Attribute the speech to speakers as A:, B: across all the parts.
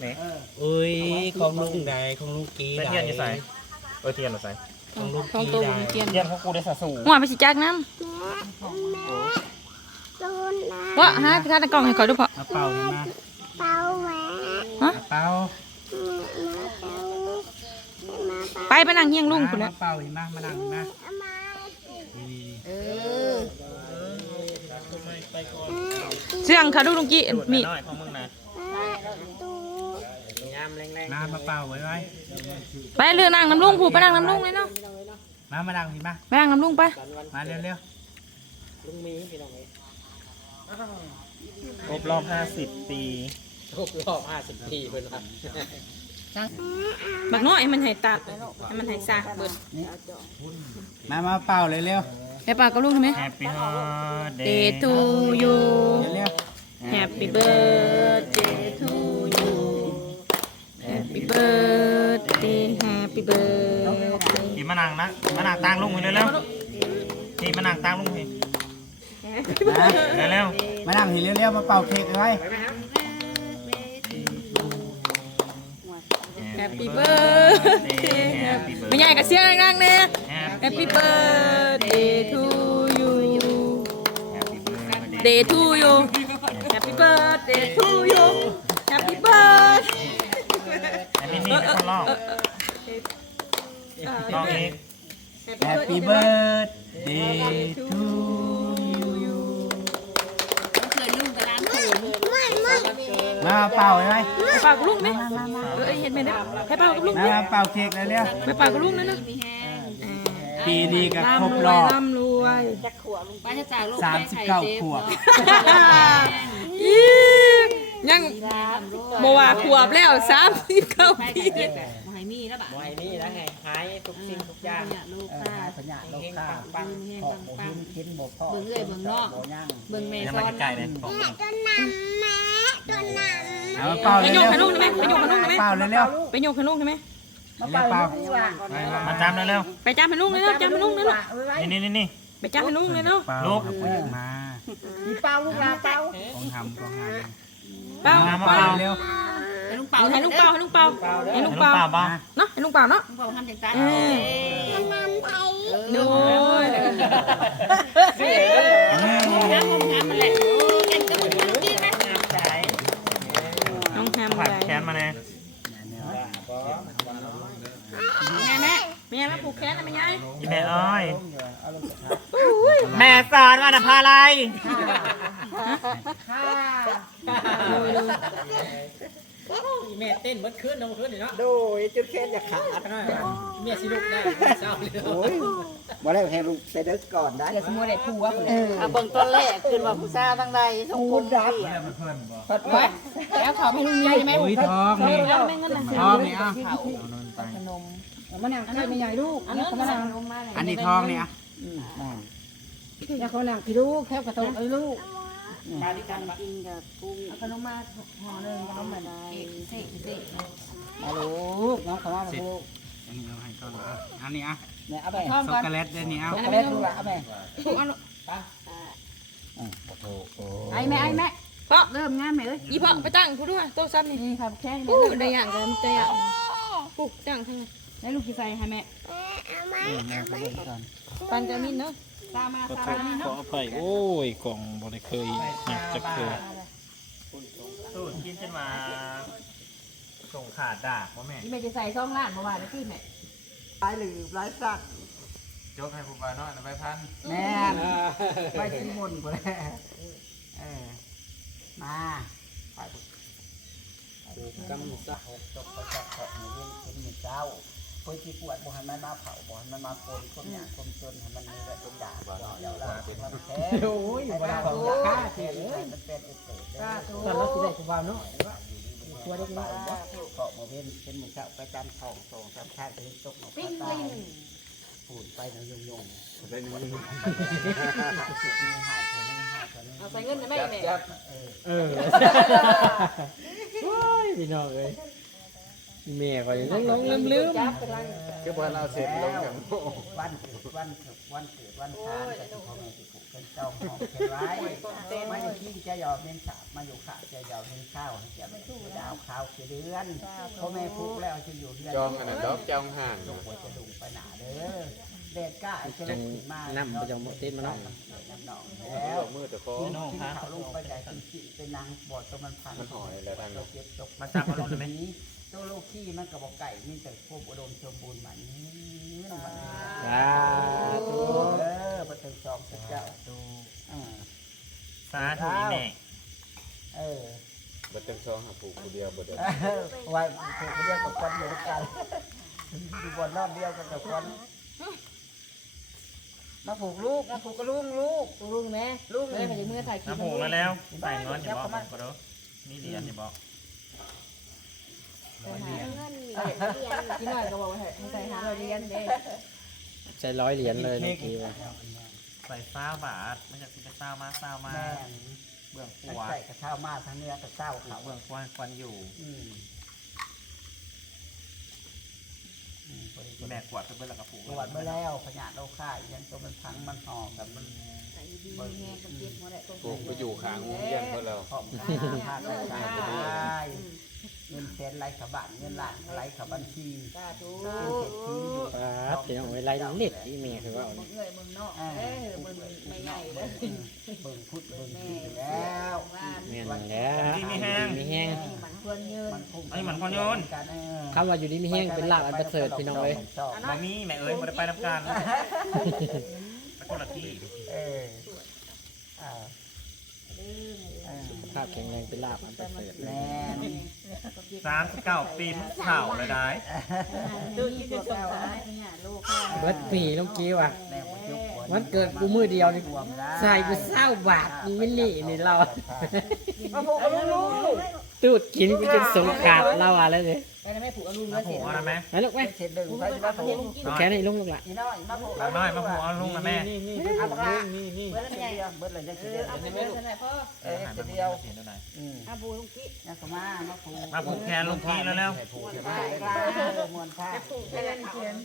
A: นี่
B: อุ้ยของลุงใดของลุงกี
A: เทียนอยู่ใส่เทียนหรือใส่
B: ของลุง
C: ของ
B: กี
C: ตัว
B: ใด
C: เกียน
A: เทียนเขากูได้สะสู
C: หัวไปสิจักน้ำวะฮะพี่ท่านกล้องให้คอยดูพอ
B: มาเป่ามา
C: ฮะ
B: เป่า
C: ไปนั่งเฮียงลุงคุณแล้ว
B: มาเป่าหิมะมานั่งมา
C: เสื่องค่ะดูลุงกี้มี
A: น้อยของมึงนะ
B: มาเป่าไว้ไว้
C: ไปเรือนั่งน้ำลุงผูไปนั่งน้ำลุงเลยเนาะ
B: มานั่งหิมะ
C: ไปนั่งน้ำลุงไป
B: มาเร็ว
A: ครบรอบ50 ปี
C: บักน้อยมันให้ตัดให้มันให้ซากเบิด
B: ๆมาเป่าเร็ว
C: ไปปากกับลุงใช่ไหม
A: Happy birthday
C: Day to you
B: เร็ว
C: Happy birthday to you Happy birthday Happy birthday
A: พี่มานั่งนะมานั่งตางลุงเร็วๆพี่มานั่งตางลุงพี่
B: มา
A: เร็ว
B: มานั่งหิเร็วๆมาเป่าเค้กไว้
C: Happy birthday ไม่ใหญ่กับเสียงดังๆเนี่ย Happy birthday to you Day to you Happy birthday to you Happy birthday
A: นี่เป็นคนรอบรอบนี้
B: Happy birthday to you มาเป่าไว้
C: ไปเป่ากับลุงไหมเห็นไหมนะไปเป่ากับลุงไหม
B: มาเป่าเค้กเร็ว
C: ไปเป่ากับลุงนะนะ
B: ๆปีนี้ก็ครบรอบ
C: ร่ำรวย
B: 39 ขวบ
C: อียังโมว่าขวบแล้ว39 ปี
D: หายมีแล้วบ่ะ
B: ไว้นี่แล้วไงหายทุกสิ่งทุกอย่าง
D: ลูกค้า
B: สัญญาลูกค้าปังขอบบ่กินบ่พ่อ
D: เบิ่งเอ้ยเบิ่งนอกเบิ่งแม่
A: ยัง
D: ซ้
A: มา
D: อน
A: ใกล้ๆเลย
B: เอาเป่า
C: ไป
B: เร็
C: โยว กให้ลุงได้ไหมไปโยกให้ลุงได้ไหม
B: เป่าเร็ว
C: ไปโยกให้ลุงได้ไหม
B: ๆเร็วเป่า
A: มาจำเร็ว
C: ไปจับให้ลุงเลยเนาะจับให้ลุงเลยเนาะ
A: ๆนี่
C: ไปจับให้ลุงเลยเนาะ
B: เป่า
A: ลูก
B: มา
D: เป่าลูกลาเป่า
B: ของทำ
C: เป่า
A: มา
C: เป่า
B: เร็ว
D: ให้ลุงเป่า
C: ให้ลุงเป่าให้ลุงเป่าให้ลุง
A: ลูก
C: เป่า
A: ป่าบ้า
C: เนาะให้ลุงเป่าเนาะ
D: ลุงเป่าทำจังจัง
C: โน้ย
D: น้ำมันแหละเอ็นก็มันดีนะ
C: น้องแฮม
A: ผัด
C: ไป
A: แค้นมาแน่
C: แม่แม่มาผูกแขนนะแม่ยาย
A: อีแม่เอ้ยแม่สอนว่าน่ะพาอะไร
B: แม่เต้นเมื่อคืนนะเมื่อคืนนี่เนาะโดยจุดแค้นอย่าขาดเมียสิลูกได้เศร้าเลยโอ้ยบ่ได้ให้ลูกเสด็จก่อนได้
D: เดี๋ยวสมมุติได้ผัวเอาเบิ่งต้นแรกขึ้นว่าผู้ชายทั้งใดสมคุณรับไปแล้วขอให้ลุงใหญ่ไหม
B: อุ้ยทองนี่
C: ไม่เงินนะ
B: ทองนี่อ่ะ
D: มะนาวใครไม่ใหญ่ลูกอันนี้มะนาวลงมา
B: อันนี้ทองนี่อ่ะ
D: แล้วเขาหนังพี่ลูกแค่กระโตกไอ้ลูกมาดิกันกินกับกุ้งเอาขนมมาห่อหนึ่งเอามาได้มาลูกน้องเขาว่าลูก
B: อันนี้เอาให้ก่อนอันนี้อ่ะ
D: เนี่ยเอาไป
B: ช็อกโกแลตเดี๋ยวนี้เอา
D: เอาไปลูกเอาไปไอ้แม่ไอ้แม่
C: เพราะ
D: เริ่มงานไหมเอ้ย
C: อีเพาะไปตั้งผู้ด้วยโต๊ะซ้ำนี่
D: นี่ครับแค่นี้
C: อู้ได้อย่างกันได้อย่างปุ๊กตั้งทั้ง
D: แล้วลูกกี่ใส่ให้แม่
C: ปันจะมินเนาะ
D: ตามมา
A: ขอ
D: ตามมา
A: อภัยโอ้ยกล่องบ่ได้เคยหักจะเคยสูตรกินจนมาส่งขาดดาบพ่อแม่
D: ที่แม่จะใส่ซองล้านเมื่อวานแล้วที่แม่ร้ายหรือร้ายสัตว์
A: ยกให้ผู้บ่าวน้อยไปพัน
D: แม่ไปที่มนต์กูแล้วมาไปกำมือซะตกประจักษ์ของเงินเป็นมือเจ้าเพื่อที่ปวดบ่ให้มันมาเผาบ่ให้มันมาโกนคนหยาคนจนให้มันมีแบบเป็นด่าบ่เดี๋ยวเราเป็นมันแท้โอ้ยบ่ได้ของค่าแท้เลยมันเป็นเอกเตอร์ได้ตอนเราสิได้กูบ่าวเนาะตัวเด็กน้อยเกาะบ่เป็นมือเจ้าประจำของสองสามชาติเป็นตกหนอกปิ้งปิ้งปูนไปนะยงไปนะยงเอาใส่เงินได้ไหมแม่
B: พี่น้องเอ้ยแม่ก็ยังน้องลืมก็พอเราเสร็จลงกันวันเกิดวันชาแต่ที่พ่อแม่ที่ผูกเป็นเจ้าของเขียนไว้มาอยู่ที่จะยอมเลี้ยงสาบมาอยู่ขาจะยอมเลี้ยงข้าวจะไม่สู้ดาว
D: เท้าเดือนพ่อแม่พุกแล้วจะอยู่เดือน
B: จองอันนั้นดอกจองห่าน
D: ลงหัวจะดุงไปหนาเด้อแดดก้าจะลงขึ้นมา
B: น้ำไปจังหมดติดมาเนาะ
D: น้ำหนอง
B: แล้
D: แล้ว
B: วมือตะโค
D: กินเขาลงไปได้กินเป็นนางบอดตัวมันพัน
B: มันหอยแล้วทาง
D: เก็บตก
A: มาจับเอาลงเลยไหม
D: นี้ตัวลูกขี้มันกระบอกไก่มีแต่พวกอุดมสมบูรณ์มันนี่มัน
B: สาธุ
D: ประตูสองสิบเก้า
A: สาธุอีแม่
B: บ่จังซองหาผูกผู้เดียวบ่ได้
D: ไว้ผูกเดียวกับคนเดียวกันดูบอลรอบเดียวกันกับคนมาผูกลูกมาผูกกระลุงลูก
C: ลุงแม่ลุงแม่ไปเมื่อถ่ายคลิป
A: น้ำผูกแล้วแล้วใส่เงินอย่าบอกผมก็เด้อมีเหรียญอย่าบอก
C: กินหน่อยก็บอกว่าให้ใส่หาเรียนเด้
B: ใช้100เหรียญเลยเมื่อกี้ว่า
A: ใส่20 บาทมันจะเป็น20มา20มา
D: แม่
A: เบื้องขวา
D: ใส่กระเช้ามาทั้งเนื้อกระเช้าเขา
A: เบื้องขวาควันอยู่แม่กวาดไปเบื้องหลังกระปุก
D: ตรวจเมื่อแล้วพญาโลค่ายังตัวมันพังมันห่อกับมัน
B: ผูกไปอยู่ข้างวงเวียนเพิ่นแล้ว
D: หอมผ้าได้ได้เงินแสนไหลขบันเงินล้านไหลขบัญชี
C: สาธุ
B: ครับเดี๋ยวเอาไว้ไล่เล็ดอีเมลคือว่า
C: มึงเอ้ยมึงเนาะมึงไม่ใหญ่เลย
D: เบิ่งพุทธเบิ่งที่แล้ว
B: แม่นแล้วมีแห้ง
C: มันควรยืน
A: อันนี้มันคนโยน
B: คำว่าอยู่ดีมีแห้งเป็นลาบอันประเสริฐพี่น้องเอ้ย
A: มามีแม่เอ้ยบ่ได้ไปน้ำกันไปคนละที่
B: ภาพแข็งแรงเป็นลาบอันประเสริฐ
D: แม่
A: 39 ปีมันเข่าเลยได้
C: ดูที่จะส่งสายเนี่ยลูก
B: เบิดปีเมื่อกี้ว่ะ
D: แม่ยุค
B: วันเกิดกูมือเดียวนี่ใส่กู20 บาทนี่ไม่นี่นี่เรา
D: มาผูกกับลูก
B: ตูดกินกูจนสงขาดเราอะไรเลย
C: ไปนะแม่ผูกอารมณ์
A: มา
C: แล้ว
A: ผู
C: เสร็จ
A: กเอาละแม่
B: ไปลูกแม่
D: เสร็จดึงไปมาผูก
B: แค่นี้ลุงลูกละ
D: อีน้อยมาผูก
A: น้อยมาผูกเอาลุงนะแม่
D: เอาปากกาเบิดใหญ่เบิดเลยจะเดียว
C: เอาไปเลยไหนพ่อ
D: จะเดียว
A: เห็นด้วยไหน
C: อาบูลุงกี้
D: นะก็มาผูก
A: มาผูกแขนลุงกี้แล้ว
D: ผูกมามวนผ้า
C: ผูกไปเลยเขียน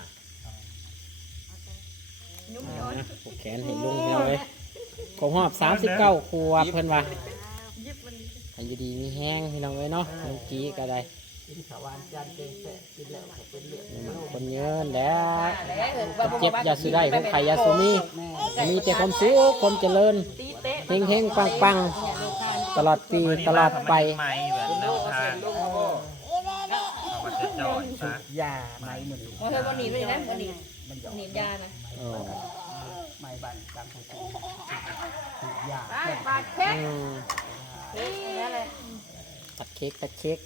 B: ผูกแขนให้ลุงเอาเลยของหอบ39 ขวบเพิ่นว่าอายุดีมีแห้งพี่น้องเอ้ยเนาะลุงกี้ก็ได้
D: กินขาวานจานเก่งแซ่กินแล้วเป็นเหลือง
B: คนเยินแล้วเจ็บอย่าสุได้ของไข่ยาสุมีมีแต่ความสุขความเจริญเฮงเฮงปังปังตลอดปีตลอดไป
A: ใหม่เหมือนน้ำทางเอามาจะจ่อยซะ
D: ยาไม้หนึ่ง
C: เฮ้ยวันนี้ด้วยนะวันนี้
D: มันหยอก
C: หนีบยานะ
B: โอ้
D: ไม้บันกลางผูกยา
C: ปาดเค้ก
B: อืม
C: นั่นแหละ
B: ตัดเค้กตัดเค้ก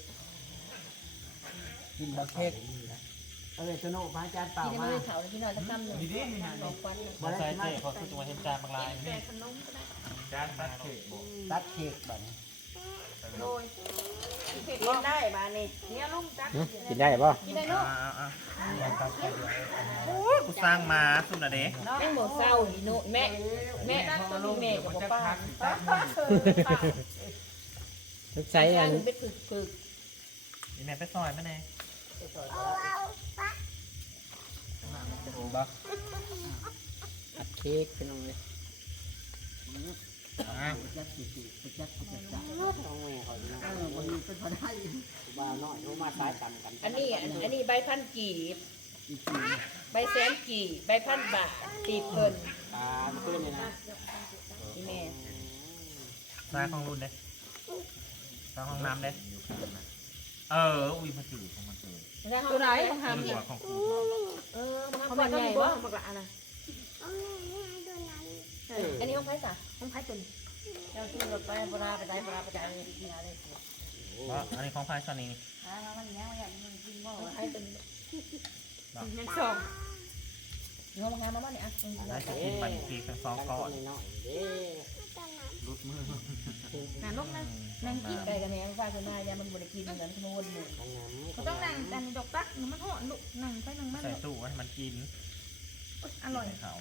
D: กินบะเค้กโจโน่พระอาจารย์เปล่า
C: ที่
D: มา
C: ไม่ได้เขาที่นอนจะซ้ำหนึ่งบอกควัน
A: มาใส่เจ๊เขาคือตัวเห็นจานบางลายนี่จานตัดเค้กบอก
D: ตัดเค้กบัน
C: โดยกินได้บ้านนี้เนี่ยลุงจัด
B: กินได้ป่ะ
C: กินได้ลูก
A: โอ้ยกูสร้างมาสุดนะเด็ก
C: แม่หมูเศร้าอีโนแม่แม่ตัวนี้แม่กับป้า
B: ทุกใช้อัน
C: เป็นฝึก
A: นี่แม่ไปซอยมาแน่
B: ตัดเค้กเป็นองเลย
D: จัดจิตจัดจัดวันนี้เป็นพอได้บ้าน้อยเขามาสายกันกัน
C: อันนี้ใบพันกีบใบแสนกีบใบพันบาทตีเพิ่น
B: เพื่อนเลยนะ
C: ที่แม่
A: สร้างของรุ่นเด้สร้างห้องน้ำเด้อุ้ยมันจืดของมันจืด
C: ตัวไหนของ
A: ตัว
C: หำ
A: หัวของกู
C: ของมันใหญ่บ่ของละอันน่ะอันนี้ของไผ่จ้ะของไผ่ตุนเจ้าที่รถไปโบราณไปได้โบราณไปได้เนี่ยอะไร
A: อันนี้ของพายซอนี
C: มันยังไม่อยากมันกินบ่ไผ่ตุนยังสองงงงานมาบ้านเนี่ยอ่ะ
A: ได้จะกินบันทีเป็น2 ก้อนรุดมือ
C: หาลูกนะนั่งกินไก่กันเนี่ยฟ้าจะมาอย่ามันบริกินเหมือนขโมยหมู
E: เขาต้องนั่งดันดอกตักมันห่อลุกนั่งไปนั่งมัน
A: ใส่ตู้ให้มันกิน
E: อร่อย
A: เขา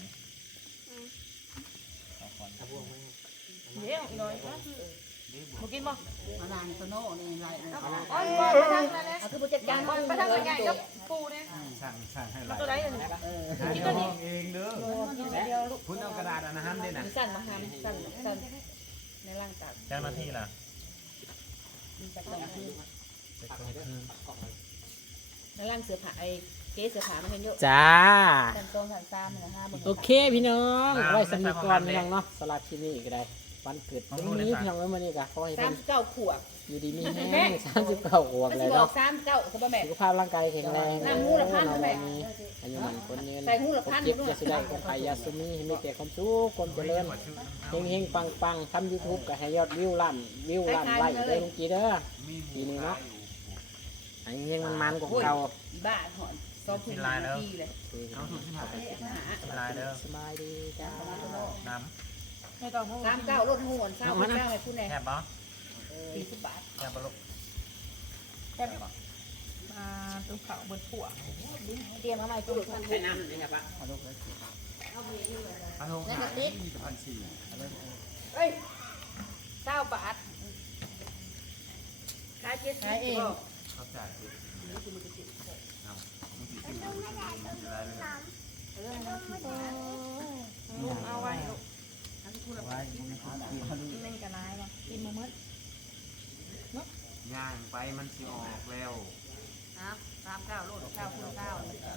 A: เอาคอน
E: เดี๋ยวอีกหน่อยมากินบ่
D: มานางโจโน่นี่ไร
E: อ๋อบ่ไปทางนั้นเลย
C: คือผู้จัดการ
E: ไปทางใหญ่กับปูเนี่ย
A: สั่งให้ไร
E: ตัวไหนอ่ะ
A: กินตัวเองเด้อ
C: เดียวลูก
A: คุณเอากระดาษนะฮันได้นะ
C: สั่นมาหามสั่นในร่างตัด
A: เจ้าหน้าที่ล่ะ
C: จากตรงที่
E: แล้วล่างเสือผ้าไอ้เจ๊เสือผ้ามันเห็นเยอะ
C: จ้า
E: สันตรงสันซ้ำนะฮะ
C: โอเคพี่น้องไว้สำนึกก่อนพี่น้องเนาะสลับที่นี่ก็ได้วันเกิดตรงนี้พี่น้องไว้มื้อนี้ก็ขอให้เพิ่น
E: 39 ขวบ
C: อยู่ดีมีแห้ง39ขวบ
E: มัน
C: เล
E: สิ
C: ย
E: บอ
C: เนาะ
E: ก39ซะบ่แม่
C: สุขภาพร่างกายแข็งแรง
E: น้ำมูกละพัน
C: เนาะ
E: แม่
C: วันนี้อายุมันคนยืน
E: ใส่หูละพัน
C: เจ็บจะสิได้คนไทยยาสุมีให้มีแต่ความสุขความเจริญเฮงๆปังๆทำ YouTube ก็ให้ยอดวิวล้านไลค์เด้อลุงจีเด้อปีนี้เนาะให้เฮงมันๆกว่าเก่า
E: บ้าหอนซ้อมพื้นที่เลย
A: เอาถูกที่หาลายเด้อ
C: สบายดีจ้า
A: น้
E: 39รถห่วน39ให้ผู้แน่
A: ำแคบบ่
E: 40 บาท
A: แคบบ่ลูก
E: มาตุ้งเขาบนผัวเตรียมมาใหม่กูหลุดมัน
B: ให้น้ำนี่ครับปะ
A: เอาลูก
E: นั่นน่ะติ๊ก
A: 1,400
E: เอ้ย9 บาทขาย70ขายเอง
A: เข้าใจ
E: เอาไว้ลูก
C: เล่นกันนายบ่กินมาหมด
A: ย่างไปมันสิออกแล้ว
E: นะ39โลด9คูณ9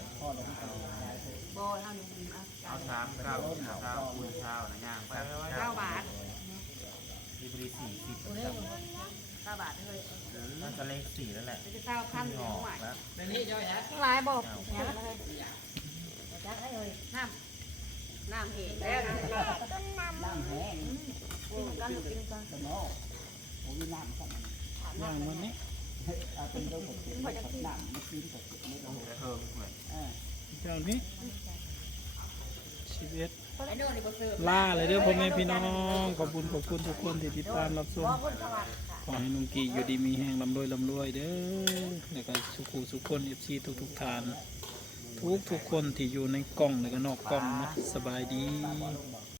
E: บ่เท่านี้อ่ะ
A: เอา3 9 9คูณ9นะย่างไป
E: 9 บาท
A: ที่บริ40
E: 9 บาทเลย
A: น่าจะเลข4แล้วแหละ
E: จะ9,000
A: อ
E: ห
A: อก
E: น่วย
A: แล้ว
E: หลายบอกเนี่ยจักให้เลยน้ำเองแล้ว
D: น้ำแห้ง
E: กินกันกินกัน
D: สมองโอ้ยน้ำของมัน
B: ย่างมันนี่
D: เอาเป็นเรื่องของน้ำมันกินกับไม่ต้อง
A: เพิ่มเหมือน
B: เจ้านี้ชีวิต
E: ไอ้โน่นนี่บ่ซื้อ
B: ล่าเลยเด้อพ่อแม่พี่น้องขอบคุณทุกคนที่ติดตามรับชม
E: บ่คนสวัสดิ์ค่ะ
B: ขอให้ลุงกีอยู่ดีมีแห้งร่ำรวยเด้อแล้วก็สุขคนเอฟซีทุกทานทุกคนที่อยู่ในกล้องแล้วก็นอกกล้องนะสบายดี